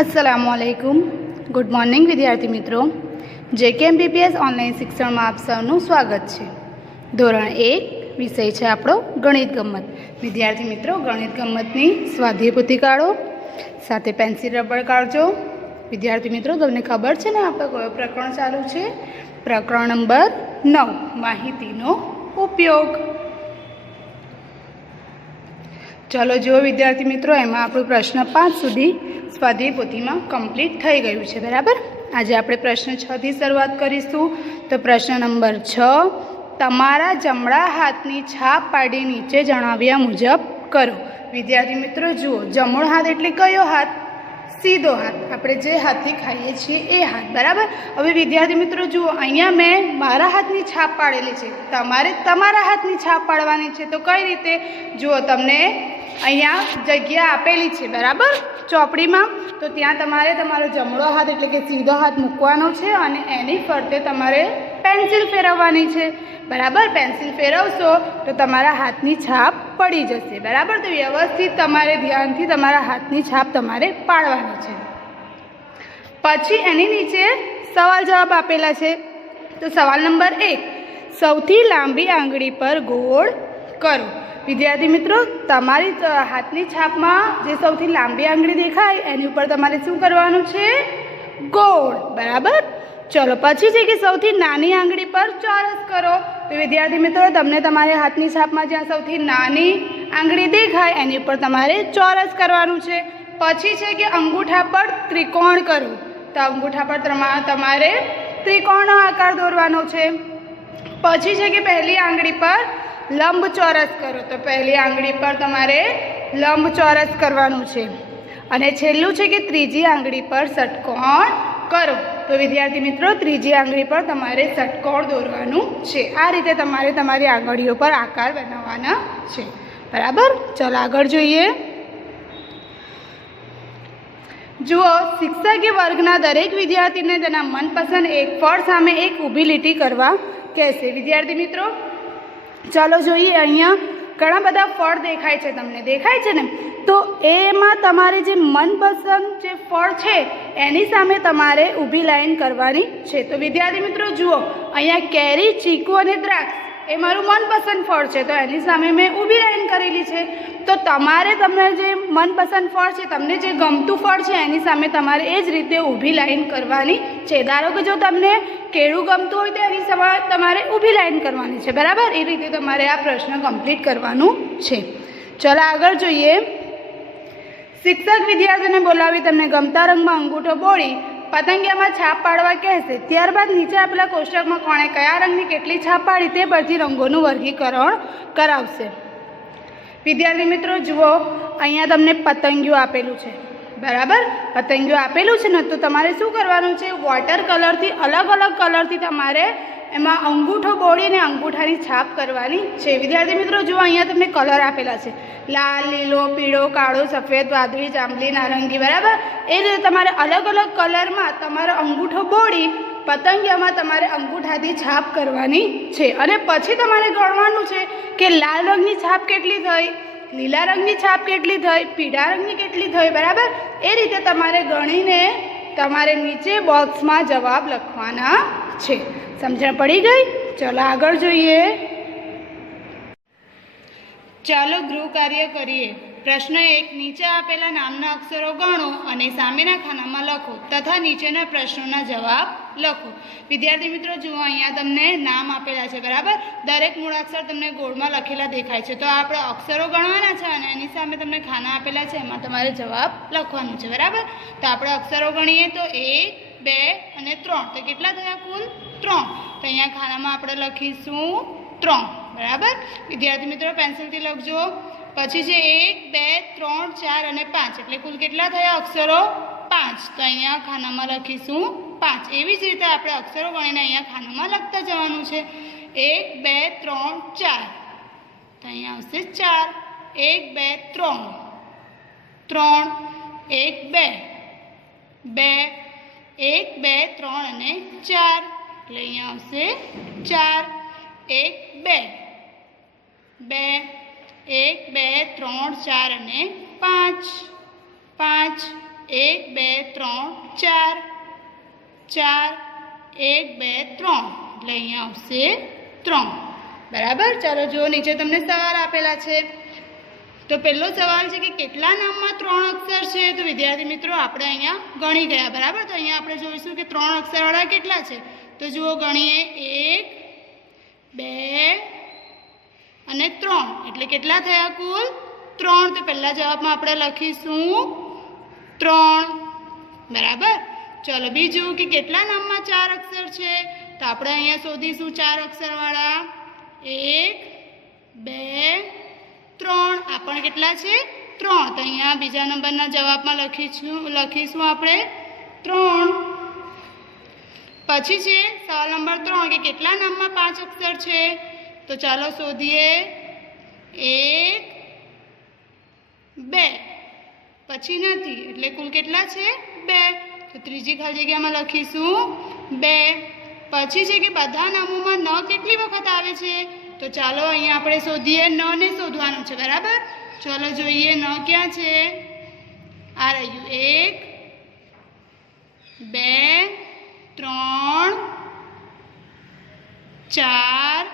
अस्सलामुअलैकुम good morning विद्यार्थी मित्रों जेके एमबीबीएस ऑनलाइन शिक्षण में आप सबનું स्वागत है। ધોરણ 1 विषय है આપણો गणित गम्मत। विद्यार्थी मित्रों गणित गम्मतनी स्वाध्याय पोथी काढो, साथे पेन्सिल रबड़ काढजो। विद्यार्थी मित्रों તમને खबर है ने આપણે કયો પ્રકરણ ચાલુ છે? પ્રકરણ નંબર 9 માહિતીનો ઉપયોગ। चलो जो विद्यार्थी मित्रों एम आप प्रश्न 5 सुधी स्वाध्याय पोथी में कम्प्लीट थई गयुं छे। बराबर आज आप प्रश्न 6 थी शुरुआत करीशुं। तो प्रश्न नंबर 6 तमारा जमणा हाथनी छाप पाड़ी नीचे जणाव्या मुजब करो। विद्यार्थी मित्रों जुओ जमणो हाथ एटले कयो हाथ? सीधो हाथ, आपणे जे हाथथी खाईए छीए ए हाथ। बराबर हवे विद्यार्थी मित्रों जुओ अहींया मैं मारा हाथनी छाप पाड़ेली छे, तमारे तमारा हाथनी छाप पाड़वानी छे। तो कई रीते जुओ तमने अहींया जग्या आपेली छे बराबर चोपड़ी में, तो त्यां तमारे तमारो जमणो हाथ एटले के सीधो हाथ मूकवानो छे अने एनी फरते तमारे पेन्सिल फेरववानी छे। बराबर पेन्सिल फेरवशो तो तमारा हाथनी छाप पड़ी जशे। बराबर तो व्यवस्थित तमारे ध्यानथी तमारा हाथनी छाप तमारे पाड़वानी छे। पछी एनी नीचे सवाल जवाब आपेला छे। तो सवाल नंबर 1 सौथी लांबी आंगળી पर गोળ करो। विद्यार्थी मित्रों तमारी हाथनी छाप में जे सौथी लांबी आंगળી देखाय एनी उपर तमारे शुं करवानुं छे? गोળ। बराबर चलो पछी छे कि सौथी नानी आंगળી पर चौरस करो। तो विद्यार्थी मित्रों तमने तमारे हाथनी छाप में ज्यां सौथी नानी आंगળી देखाय एनी उपर तमारे चौरस करवानुं छे। पछी छे कि अंगूठा पर त्रिकोण करो। तो अंगूठा पर तमारे त्रिकोणनो आकार दौरवानो छे। पछी छे कि पहली आंगળી पर लंबचौरस करो। तो पहली आंगળી पर तमारे लंबचौरस करवानुं छे। अने छेल्लुं छे कि त्रीजी आंगળી पर षटकोण करो। तो विद्यार्थी मित्रों त्रीजी आंगળી पर तमारे षटकोण दौरवानुं छे। आ रीते तमारे तमारी आंगળીઓ पर आकार बनाववाना छे। बराबर चलो आगळ जोईए। जुओ शिक्षके वर्गना दरेक विद्यार्थी ने तेना मनपसंद एक फळ सामे एक ऊभी લીટી करवा कहेशे। विद्यार्थी मित्रों चलो जोईए अहींया घणा बधा फळ देखाय छे, तमने देखाय छे ने? तो एमां तमारे जे मनपसंद जे फळ छे एनी सामे तमारे ऊभी लाइन करवानी छे। तो विद्यार्थी मित्रों जुओ अहींया केरी, चीकू अने द्राक्ष ए मारुं मनपसंद फळ छे, तो एनी सामे मैं ऊभी लाइन करेली छे। तो तमारे तमने जे मनपसंद फळ छे, तमने जे गमतुं फळ छे एनी सामे तमारे ए ज रीते ऊभी लाइन करवानी छे। धारो के जो तमने केळું गमतुं होय तो एनी सामे तमारे ऊभी लाइन करवानी छे। बराबर ए रीते तमारे आ प्रश्न कम्प्लीट करवानुं छे। चलो आगळ जोईए। शिक्षक विद्यार्थी ने बोलावी तमने गमता रंग में अंगूठो बोળી पतंगिया में छाप पाड़वा कहेशे। त्यारबाद नीचे आपेला कोष्टक में कोणे कया रंगनी केटली छाप पाड़ी ते परथी रंगोनुं वर्गीकरण करावशे। विद्यार्थी मित्रों जुओ अहींया तमने पतंगियों आपेलुं छे। बराबर पतंगियों आपेलुं छे ने, तो तमारे शुं करवानुं छे? वॉटर कलर थी अलग अलग कलर थी तमारे एमां अंगूठो बोळीने अंगूठानी छाप करवानी छे। विद्यार्थी मित्रों जुओ अहींया तमने कलर आपेला छे लाल, लीलो, पीळो, काळो, सफेद, वादળી, जांबली, नारंगी। बराबर ए रीते तमारे अलग अलग कलर में तमारो अंगूठो बोળી पतंगियामां तमारे अंगूठाथी छाप करवानी छे। अने पछी तमारे गणवानुं छे के लाल रंगनी छाप केटली थई, लीला रंगनी छाप केटली थई, पीळा रंगनी केटली थई। बराबर ए रीते तमारे गणीने तमारे नीचे बॉक्स में जवाब लखवाना छे। समझण पड़ी गई? चलो आगळ जोईए। चालो गृह कार्य करिए। प्रश्न 1 नीचे आपेला नामना अक्षरो गणो अने सामेना खानामां लखो तथा नीचेना प्रश्नोना जवाब लखो। विद्यार्थी मित्रों जुओ अहींया तमने नाम आपेला छे। बराबर दरेक मूळाक्षर तमने गोळमां लखेला देखाय छे। तो आपणे अक्षरो गणवाना छे अने एनी सामे तमने खाना आपेला छे, एमां तमारे जवाब लखवानुं छे। बराबर तो आपणे अक्षरो गणीए तो 1, 2 અને 3। तो કેટલા થયા कुल? 3। तो अहींया खानामां आपणे लखीशुं 3। बराबर विद्यार्थी मित्रों पेन्सिलथी लखजो। पछी छे 1, 2, 3, 4 અને 5 એટલે कुल કેટલા થયા अक्षरो? 5। तो अहींया खानामां लखीशुं 5। एवी ज रीते आपणे अक्षरो गणीने अहींया खानामां लखता जवानुं छे। 1, 2, 3, 4। तो अहींया आवशे 4। 1, 2, 3, 3, 1, 2, 2, 1, 2, 3 અને 4 એટલે अहींया आवशे 4। 1, 2, 2, 1, 2, 3, 4 અને 5, 5, 1 2 3 4 4 1 2 3 એટલે અહીંયા આવશે 3 બરાબર। ચાલો જો નીચે તમને સવાલ આપેલા છે તો પહેલો સવાલ છે કે કેટલા નામમાં 3 અક્ષર છે। તો વિદ્યાર્થી મિત્રો આપણે અહીંયા ગણી ગયા બરાબર। તો અહીંયા આપણે જોઈશું કે 3 અક્ષરવાળા કેટલા છે। તો જુઓ ગણીએ 1 2 અને 3 એટલે કેટલા થયા કુલ 3। તો પહેલા જવાબમાં આપણે લખીશું 3 બરાબર। ચલો બીજું કે કેટલા નામમાં 4 અક્ષર છે। તો આપણે અહીંયા શોધીશું 4 અક્ષરવાળા 1 2 3 આ પણ કેટલા છે 3। તો અહીંયા બીજા નંબરના જવાબમાં લખીશું આપણે 3। પછી છે સવાલ નંબર 3 કે કેટલા નામમાં 5 અક્ષર છે। તો ચાલો શોધીએ 1 2 પછી નથી એટલે કુલ કેટલા છે 2। તો ત્રીજી ખાલી જગ્યામાં લખીશું 2। પછી છે કે બધા નામોમાં ન કેટલી વખત આવે છે। તો ચાલો અહીંયા આપણે શોધીએ ન ને શોધવાનું છે બરાબર। ચાલો જોઈએ ન ક્યાં છે આ રહ્યું 1 2 3 4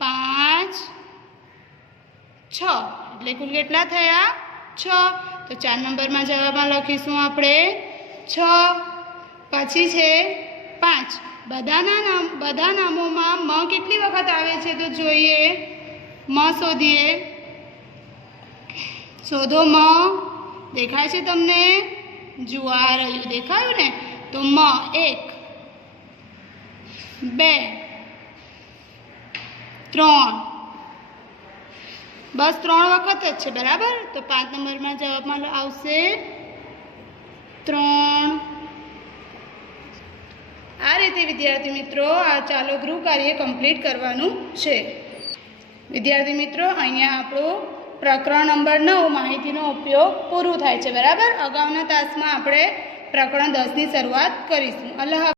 5 6 એટલે કુલ કેટલા થયા 6। તો 4 નંબરમાં જવાબમાં લખીશું આપણે 6। પછી છે 5 બધા નામોમાં મ કેટલી વખત આવે છે। તો જોઈએ મ શોધીએ શોધો મ દેખાય છે તમને જુઓ આ રહ્યું દેખાયું ને। તો મ 1 2 3 બસ 3 વખત જ છે બરાબર। તો 5 નંબરમાં જવાબમાં આવશે 3। આ રીતે વિદ્યાર્થી મિત્રો આ ચાલો ગૃહ કાર્ય કમ્પ્લીટ કરવાનું છે। વિદ્યાર્થી મિત્રો અહીંયા આપણું પ્રકરણ નંબર 9 માહિતીનો ઉપયોગ પૂરું થાય છે બરાબર। અગાઉના તાસમાં આપણે પ્રકરણ 10ની શરૂઆત કરીશું। અલ્લાહ